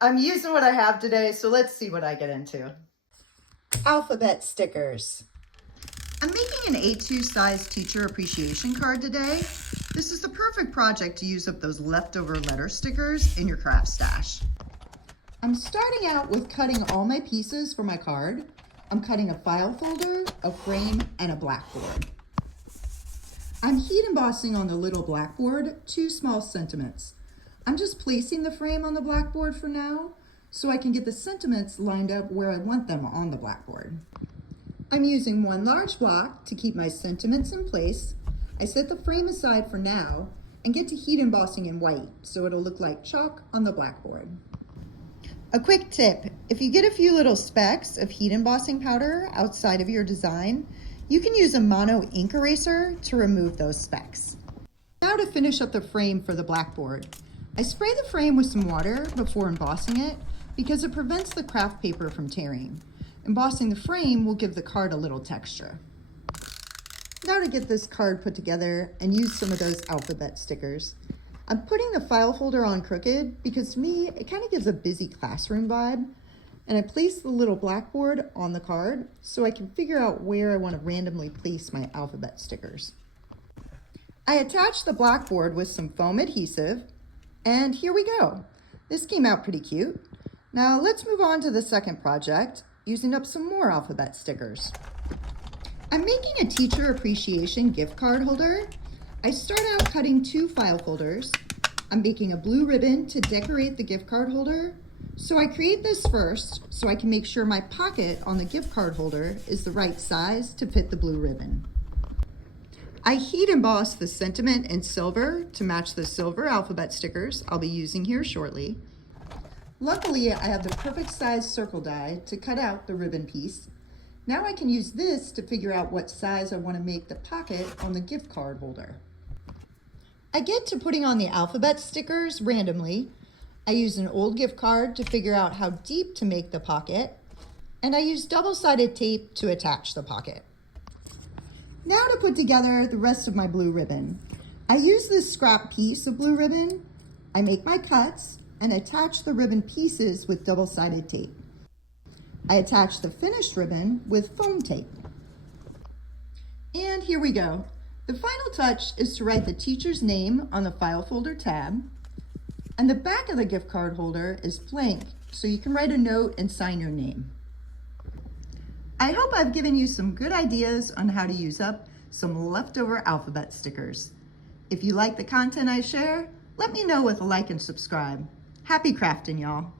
I'm using what I have today, so let's see what I get into. Alphabet stickers. I'm making an A2 size teacher appreciation card today. This is the perfect project to use up those leftover letter stickers in your craft stash. I'm starting out with cutting all my pieces for my card. I'm cutting a file folder, a frame, and a blackboard. I'm heat embossing on the little blackboard 2 small sentiments. I'm just placing the frame on the blackboard for now so I can get the sentiments lined up where I want them on the blackboard. I'm using 1 large block to keep my sentiments in place. I set the frame aside for now and get to heat embossing in white so it'll look like chalk on the blackboard. A quick tip, if you get a few little specks of heat embossing powder outside of your design, you can use a mono ink eraser to remove those specks. Now to finish up the frame for the blackboard. I spray the frame with some water before embossing it because it prevents the craft paper from tearing. Embossing the frame will give the card a little texture. Now to get this card put together and use some of those alphabet stickers. I'm putting the file folder on crooked because to me, it kind of gives a busy classroom vibe. And I place the little blackboard on the card so I can figure out where I want to randomly place my alphabet stickers. I attached the blackboard with some foam adhesive, and here we go. This came out pretty cute. Now let's move on to the second project, using up some more alphabet stickers. I'm making a teacher appreciation gift card holder. I start out cutting 2 file folders. I'm making a blue ribbon to decorate the gift card holder. So I create this first so I can make sure my pocket on the gift card holder is the right size to fit the blue ribbon. I heat emboss the sentiment in silver to match the silver alphabet stickers I'll be using here shortly. Luckily, I have the perfect size circle die to cut out the ribbon piece. Now I can use this to figure out what size I want to make the pocket on the gift card holder. I get to putting on the alphabet stickers randomly. I use an old gift card to figure out how deep to make the pocket, and I use double-sided tape to attach the pocket. Now to put together the rest of my blue ribbon. I use this scrap piece of blue ribbon, I make my cuts, and attach the ribbon pieces with double-sided tape. I attach the finished ribbon with foam tape. And here we go. The final touch is to write the teacher's name on the file folder tab, and the back of the gift card holder is blank, so you can write a note and sign your name. I hope I've given you some good ideas on how to use up some leftover alphabet stickers. If you like the content I share, let me know with a like and subscribe. Happy crafting, y'all.